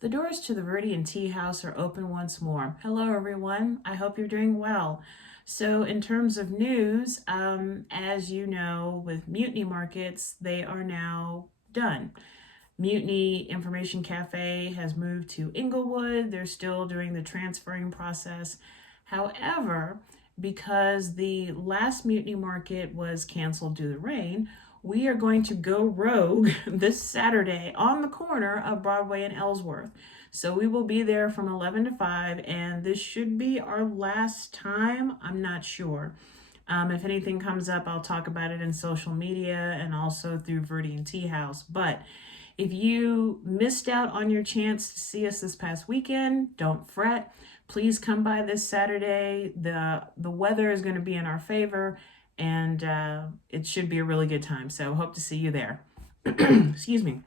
The doors to the Viridian Tea House are open once more. Hello, everyone. I hope you're doing well. So, in terms of news, as you know, with mutiny markets, they are now done. Mutiny Information Cafe has moved to Inglewood. They're still doing the transferring process. However, because the last mutiny market was canceled due to rain, we are going to go rogue this Saturday on the corner of Broadway and Ellsworth. So we will be there from 11 to 5, and this should be our last time. I'm not sure. If anything comes up, I'll talk about it in social media and also through Viridian Tea House. But if you missed out on your chance to see us this past weekend, don't fret. Please come by this Saturday. The weather is going to be in our favor, and it should be a really good time. So hope to see you there. Excuse me.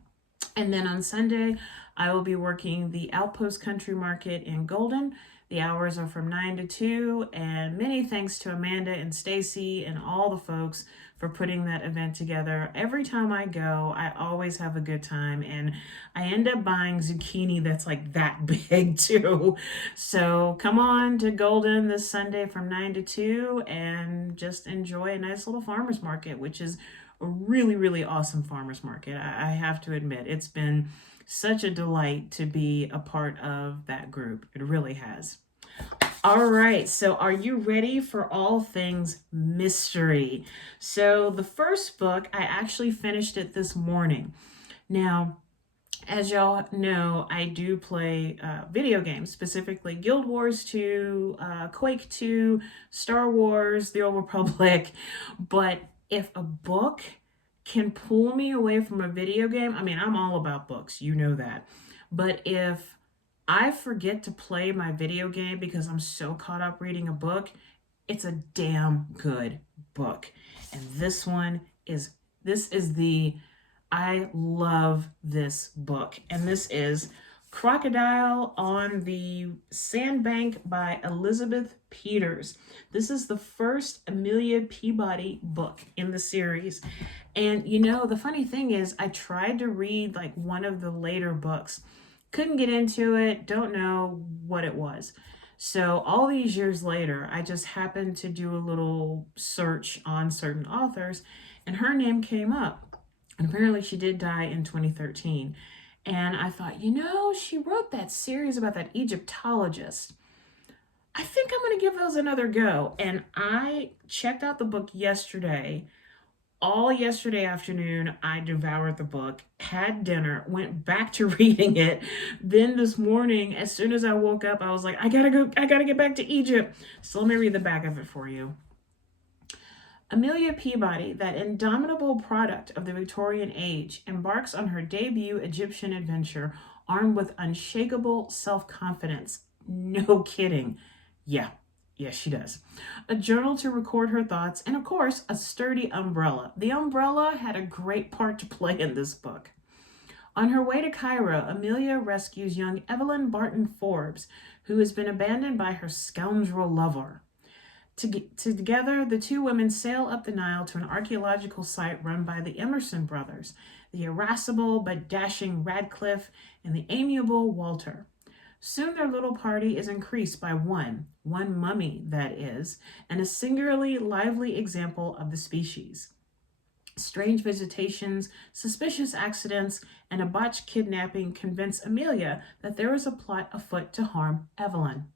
And then on Sunday, I will be working the Outpost Country Market in Golden. The hours are from 9 to 2, and many thanks to Amanda and Stacy and all the folks for putting that event together. Every time I go, I always have a good time, and I end up buying zucchini that's like that big too. So come on to Golden this Sunday from 9 to 2 and just enjoy a nice little farmer's market, which is a really, really awesome farmer's market. I have to admit, it's been such a delight to be a part of that group. It really has. All right, so are you ready for all things mystery? So the first book, I actually finished it this morning. Now, as y'all know, I do play video games, specifically Guild Wars 2, Quake 2, Star Wars, The Old Republic. But if a book can pull me away from a video game, I mean, I'm all about books, you know that. But if I forget to play my video game because I'm so caught up reading a book, it's a damn good book. And I love this book. And this is Crocodile on the Sandbank by Elizabeth Peters. This is the first Amelia Peabody book in the series. And you know, the funny thing is, I tried to read like one of the later books, couldn't get into it, don't know what it was. So all these years later, I just happened to do a little search on certain authors, and her name came up. And apparently she did die in 2013. And I thought, you know, she wrote that series about that Egyptologist. I think I'm going to give those another go. And I checked out the book yesterday. All yesterday afternoon, I devoured the book, had dinner, went back to reading it. Then this morning, as soon as I woke up, I was like, I gotta get back to Egypt. So let me read the back of it for you. Amelia Peabody, that indomitable product of the Victorian age, embarks on her debut Egyptian adventure armed with unshakable self-confidence. No kidding. Yeah, yes, she does. A journal to record her thoughts, and of course, a sturdy umbrella. The umbrella had a great part to play in this book. On her way to Cairo, Amelia rescues young Evelyn Barton Forbes, who has been abandoned by her scoundrel lover. Together, the two women sail up the Nile to an archaeological site run by the Emerson brothers, the irascible but dashing Radcliffe and the amiable Walter. Soon their little party is increased by one mummy, that is, and a singularly lively example of the species. Strange visitations, suspicious accidents, and a botched kidnapping convince Amelia that there is a plot afoot to harm Evelyn.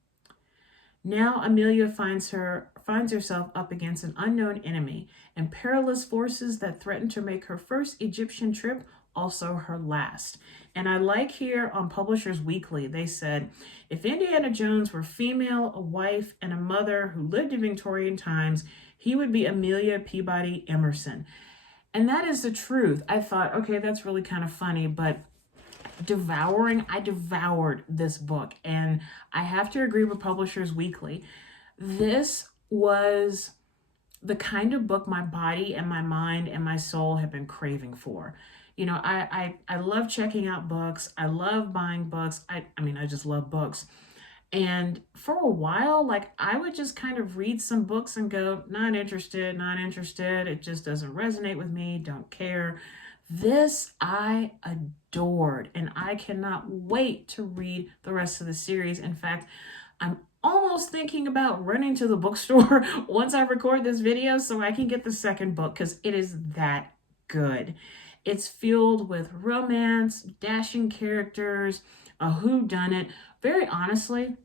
Now Amelia finds herself up against an unknown enemy and perilous forces that threaten to make her first Egyptian trip also her last. And I like here on Publishers Weekly, they said, if Indiana Jones were female, a wife, and a mother who lived in Victorian times, he would be Amelia Peabody Emerson. And that is the truth. I thought, okay, that's really kind of funny, but I devoured this book, and I have to agree with Publishers Weekly. This was the kind of book my body and my mind and my soul have been craving for. You know, I love checking out books. I love buying books. I mean, I just love books. And for a while, like, I would just kind of read some books and go, not interested. It just doesn't resonate with me. Don't care. This I adored, and I cannot wait to read the rest of the series. In fact, I'm almost thinking about running to the bookstore once I record this video so I can get the second book because it is that good. It's filled with romance, dashing characters, a whodunit. Very honestly,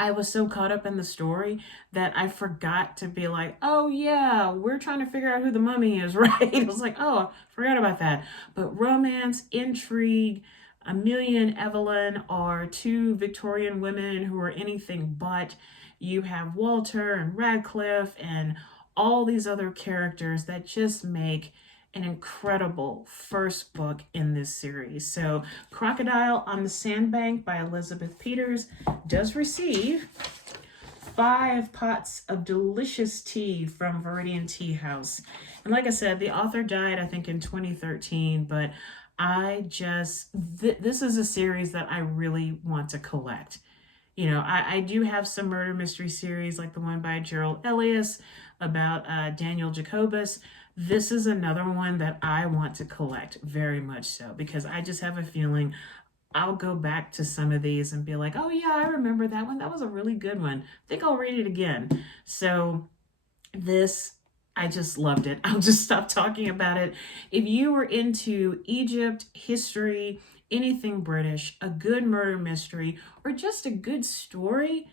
I was so caught up in the story that I forgot to be like, oh yeah, we're trying to figure out who the mummy is, right? I was like, oh, forgot about that. But romance, intrigue, Amelia and Evelyn are two Victorian women who are anything but. You have Walter and Radcliffe and all these other characters that just make an incredible first book in this series. So Crocodile on the Sandbank by Elizabeth Peters does receive 5 pots of delicious tea from Viridian Tea House. And like I said, the author died, I think, in 2013, but this is a series that I really want to collect. You know, I do have some murder mystery series like the one by Gerald Elias about Daniel Jacobus. This is another one that I want to collect very much so because I just have a feeling I'll go back to some of these and be like, oh yeah, I remember that one. That was a really good one. I think I'll read it again. So this, I just loved it. I'll just stop talking about it. If you were into Egypt, history, anything British, a good murder mystery, or just a good story,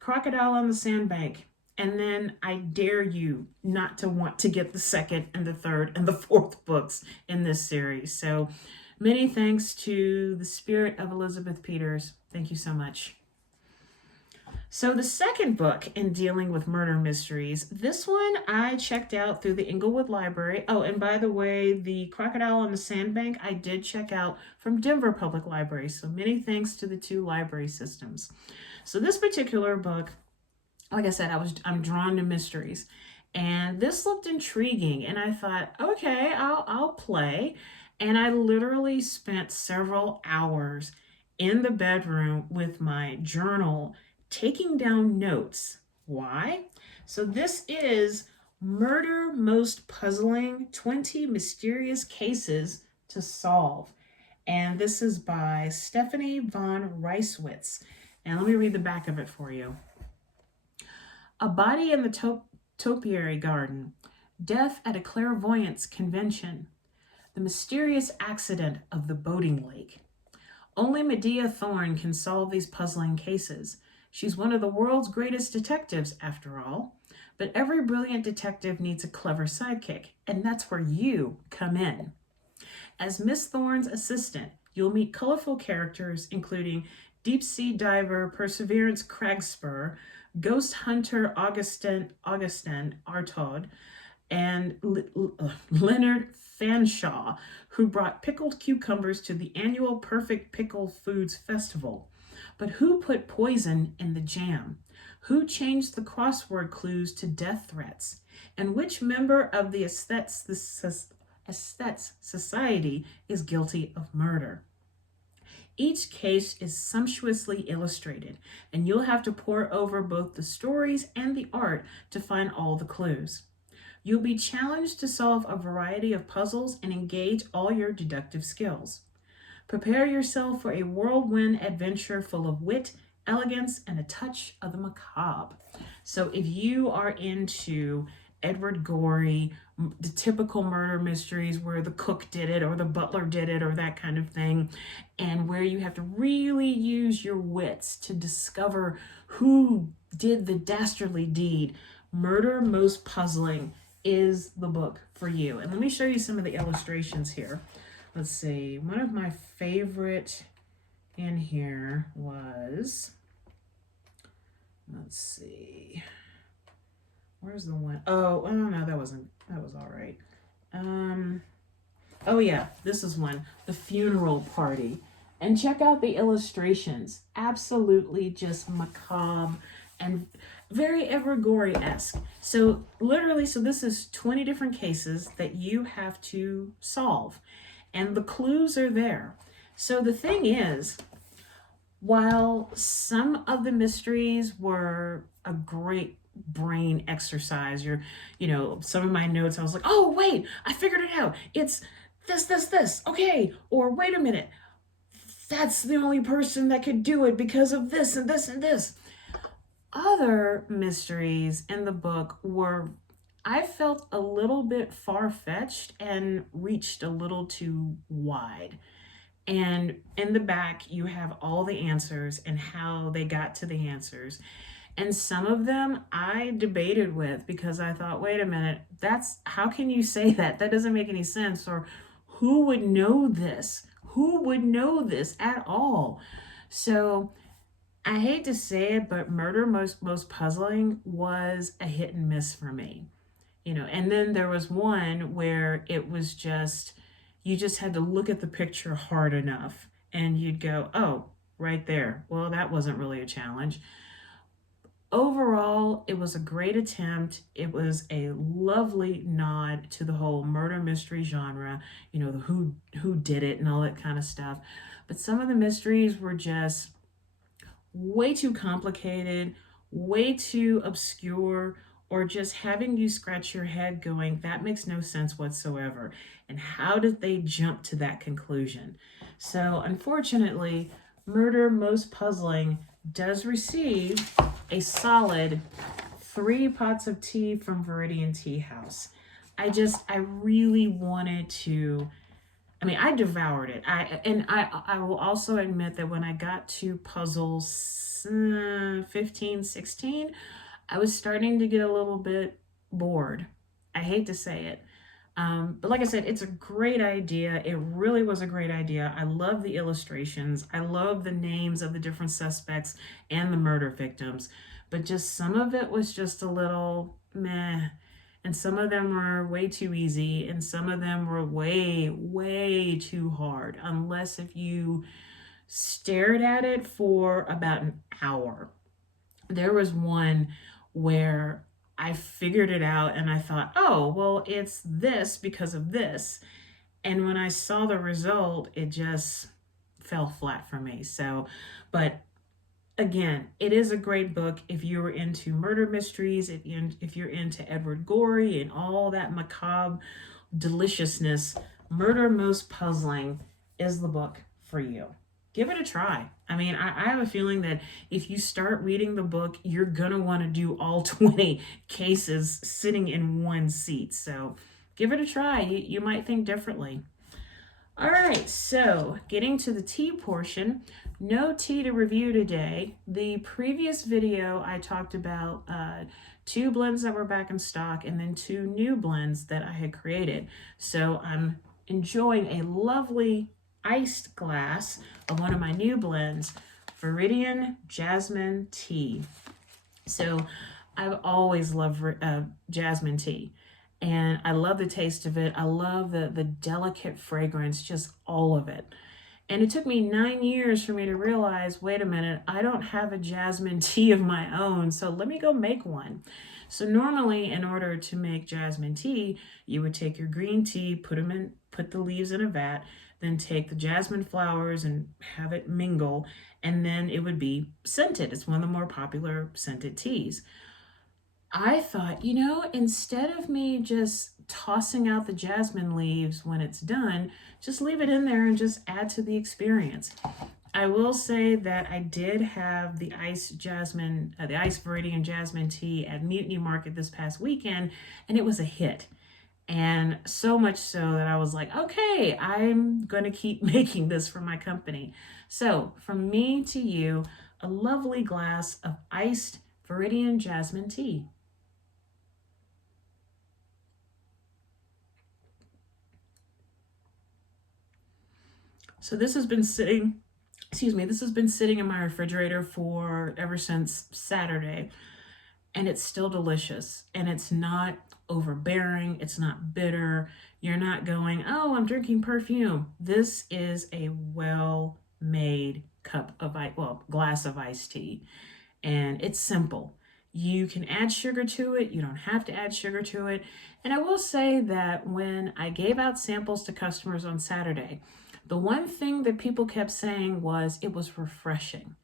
Crocodile on the Sandbank. And then I dare you not to want to get the second and the third and the fourth books in this series. So many thanks to the spirit of Elizabeth Peters. Thank you so much. So the second book in dealing with murder mysteries, this one I checked out through the Inglewood Library. Oh, and by the way, the Crocodile on the Sandbank I did check out from Denver Public Library. So many thanks to the 2 library systems. So this particular book, like I said, I'm drawn to mysteries, and this looked intriguing, and I thought, okay, I'll play. And I literally spent several hours in the bedroom with my journal taking down notes. Why? So this is Murder Most Puzzling: 20 Mysterious Cases to Solve. And this is by Stephanie von Reiswitz. And let me read the back of it for you. A body in the topiary garden, death at a clairvoyance convention, the mysterious accident of the boating lake. Only Medea Thorne can solve these puzzling cases. She's one of the world's greatest detectives, after all. But every brilliant detective needs a clever sidekick, and that's where you come in. As Miss Thorne's assistant, you'll meet colorful characters, including deep-sea diver Perseverance Cragspur, ghost hunter Augustin Artaud, and Leonard Fanshawe, who brought pickled cucumbers to the annual Perfect Pickle Foods Festival. But who put poison in the jam? Who changed the crossword clues to death threats? And which member of the Aesthets Society is guilty of murder? Each case is sumptuously illustrated, and you'll have to pore over both the stories and the art to find all the clues. You'll be challenged to solve a variety of puzzles and engage all your deductive skills. Prepare yourself for a whirlwind adventure full of wit, elegance, and a touch of the macabre. So if you are into Edward Gorey, the typical murder mysteries where the cook did it or the butler did it or that kind of thing, and where you have to really use your wits to discover who did the dastardly deed, Murder Most Puzzling is the book for you. And let me show you some of the illustrations here. Let's see. One of my favorite in here was, let's see. Where's the one? Oh, no, that was all right. Oh yeah, this is one, The Funeral Party. And check out the illustrations. Absolutely just macabre and very Edward Gorey-esque. So literally, so this is 20 different cases that you have to solve. And the clues are there. So the thing is, while some of the mysteries were a great brain exercise, some of my notes, I was like, oh wait, I figured it out. It's this. Okay. Or wait a minute. That's the only person that could do it because of this and this and this. Other mysteries in the book were, I felt, a little bit far-fetched and reached a little too wide. And in the back, you have all the answers and how they got to the answers. And some of them I debated with because I thought, wait a minute, that's, how can you say that? That doesn't make any sense. Or who would know this? Who would know this at all? So I hate to say it, but Murder Most Puzzling was a hit and miss for me. And then there was one where it was just, you just had to look at the picture hard enough and you'd go, oh, right there. Well, that wasn't really a challenge. Overall, it was a great attempt. It was a lovely nod to the whole murder mystery genre, the who did it and all that kind of stuff. But some of the mysteries were just way too complicated, way too obscure, or just having you scratch your head going, that makes no sense whatsoever. And how did they jump to that conclusion? So unfortunately, Murder Most Puzzling does receive a solid 3 pots of tea from Viridian Tea House. I really wanted to, I devoured it. I will also admit that when I got to puzzle 15, 16, I was starting to get a little bit bored. I hate to say it. But like I said, it's a great idea. It really was a great idea. I love the illustrations. I love the names of the different suspects and the murder victims. But just some of it was just a little meh. And some of them were way too easy. And some of them were way, way too hard. Unless if you stared at it for about an hour. There was one where I figured it out and I thought, oh, well, it's this because of this. And when I saw the result, it just fell flat for me. So, but again, it is a great book if you're into murder mysteries, if you're into Edward Gorey and all that macabre deliciousness. Murder Most Puzzling is the book for you. Give it a try. I have a feeling that if you start reading the book, you're going to want to do all 20 cases sitting in one seat. So give it a try. You might think differently. All right, so getting to the tea portion, no tea to review today. The previous video, I talked about 2 blends that were back in stock and then 2 new blends that I had created. So I'm enjoying a lovely iced glass of one of my new blends, Viridian Jasmine Tea. So I've always loved jasmine tea, and I love the taste of it. I love the delicate fragrance, just all of it. And it took me 9 years for me to realize, wait a minute, I don't have a jasmine tea of my own, so let me go make one. So normally, in order to make jasmine tea, you would take your green tea, put the leaves in a vat, then take the jasmine flowers and have it mingle, and then it would be scented. It's one of the more popular scented teas. I thought, instead of me just tossing out the jasmine leaves when it's done, just leave it in there and just add to the experience. I will say that I did have the iced Viridian Jasmine tea at Mutiny Market this past weekend, and it was a hit. And so much so that I was like, okay, I'm going to keep making this for my company. So from me to you, a lovely glass of iced Viridian Jasmine tea. So this has been sitting in my refrigerator for ever since Saturday, and it's still delicious, and it's not overbearing, it's not bitter. You're not going, oh, I'm drinking perfume. This is a well-made glass of iced tea, and it's simple. You can add sugar to it. You don't have to add sugar to it. And I will say that when I gave out samples to customers on Saturday, the one thing that people kept saying was it was refreshing.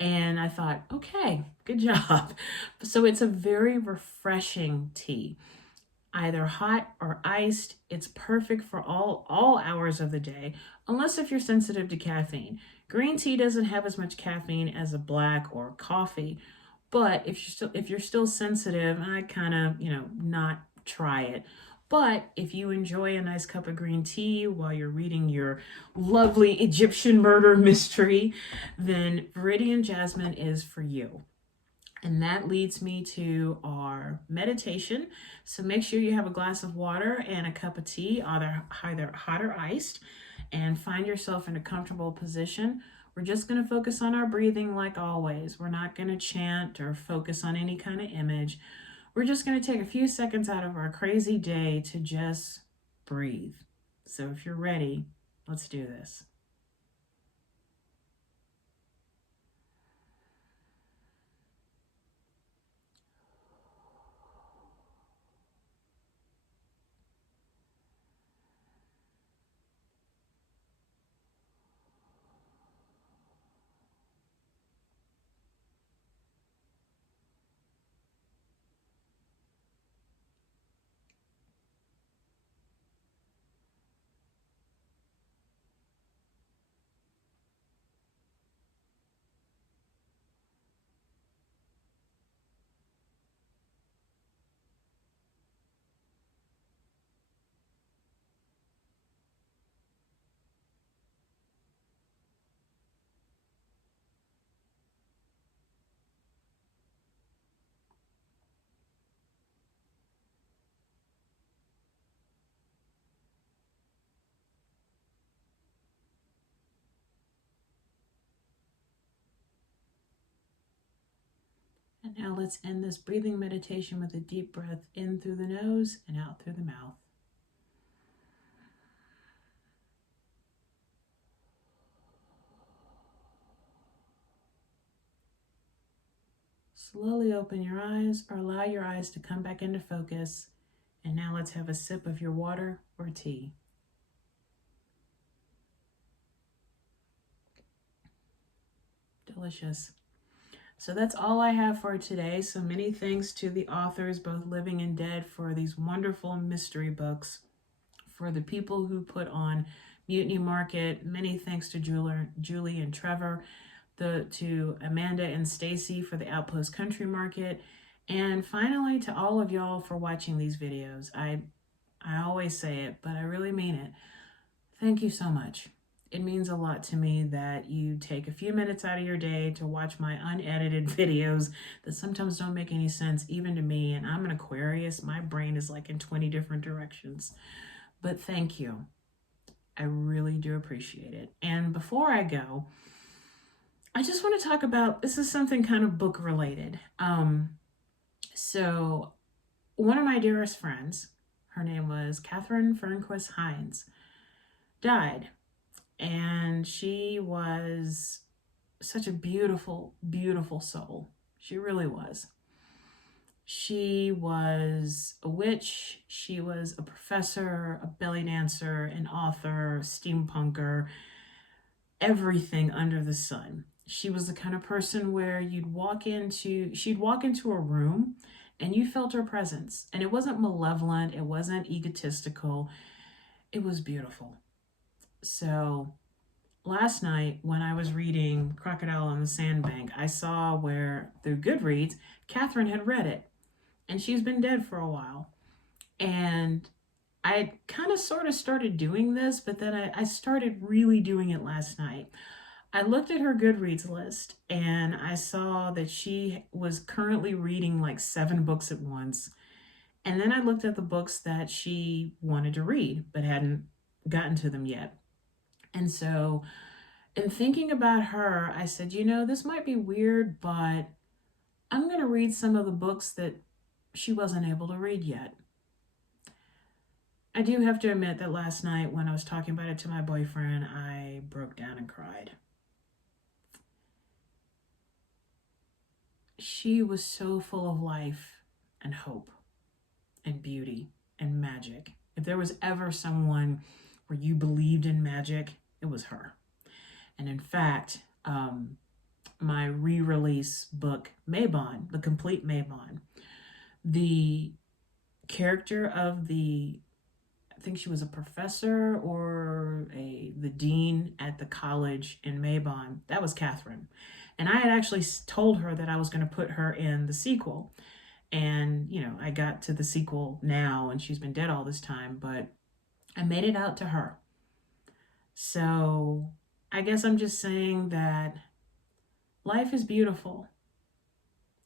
And I thought, okay, good job. So it's a very refreshing tea. either hot or iced. It's perfect for all hours of the day, unless if you're sensitive to caffeine. Green tea doesn't have as much caffeine as a black or coffee, but if you're still sensitive, I kind of, not try it. But if you enjoy a nice cup of green tea while you're reading your lovely Egyptian murder mystery, then Viridian Jasmine is for you. And that leads me to our meditation. So make sure you have a glass of water and a cup of tea, either hot or iced, and find yourself in a comfortable position. We're just going to focus on our breathing like always. We're not going to chant or focus on any kind of image. We're just going to take a few seconds out of our crazy day to just breathe. So if you're ready, let's do this. And now let's end this breathing meditation with a deep breath in through the nose and out through the mouth. Slowly open your eyes or allow your eyes to come back into focus. And now let's have a sip of your water or tea. Delicious. So that's all I have for today. So many thanks to the authors, both living and dead, for these wonderful mystery books. For the people who put on Mutiny Market, many thanks to Julie and Trevor, to Amanda and Stacy for the Outpost Country Market, and finally to all of y'all for watching these videos. I always say it, but I really mean it. Thank you so much. It means a lot to me that you take a few minutes out of your day to watch my unedited videos that sometimes don't make any sense even to me, and I'm an Aquarius. My brain is like in 20 different directions. But thank you. I really do appreciate it. And before I go, I just want to talk about, this is something kind of book related. So one of my dearest friends, her name was Kathryn Fernquist Hinds, died. And she was such a beautiful, beautiful soul. She really was. She was a witch. She was a professor, a belly dancer, an author, steampunker, everything under the sun. She was the kind of person where she'd walk into a room and you felt her presence. And it wasn't malevolent. It wasn't egotistical. It was beautiful. So last night when I was reading Crocodile on the Sandbank, I saw where through Goodreads, Kathryn had read it. And she's been dead for a while. And I kind of sort of started doing this, but then I started really doing it last night. I looked at her Goodreads list and I saw that she was currently reading like 7 books at once. And then I looked at the books that she wanted to read but hadn't gotten to them yet. And so in thinking about her, I said, this might be weird, but I'm going to read some of the books that she wasn't able to read yet. I do have to admit that last night when I was talking about it to my boyfriend, I broke down and cried. She was so full of life and hope and beauty and magic. If there was ever someone where you believed in magic, it was her. And in fact, my re-release book, Mabon, The Complete Mabon, the character of I think she was a professor or the dean at the college in Maybon. That was Kathryn. And I had actually told her that I was going to put her in the sequel. And, I got to the sequel now, and she's been dead all this time, but I made it out to her. So I guess I'm just saying that life is beautiful.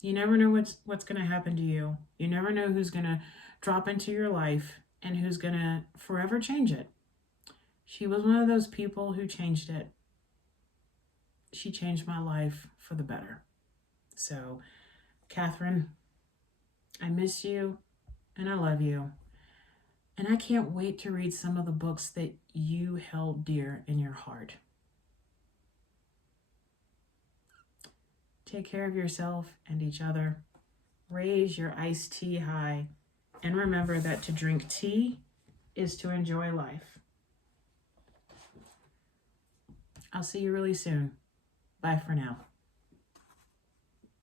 You never know what's going to happen to you. You never know who's going to drop into your life and who's going to forever change it. She was one of those people who changed it. She changed my life for the better. So, Kathryn, I miss you and I love you. And I can't wait to read some of the books that you held dear in your heart. Take care of yourself and each other. Raise your iced tea high. And remember that to drink tea is to enjoy life. I'll see you really soon. Bye for now.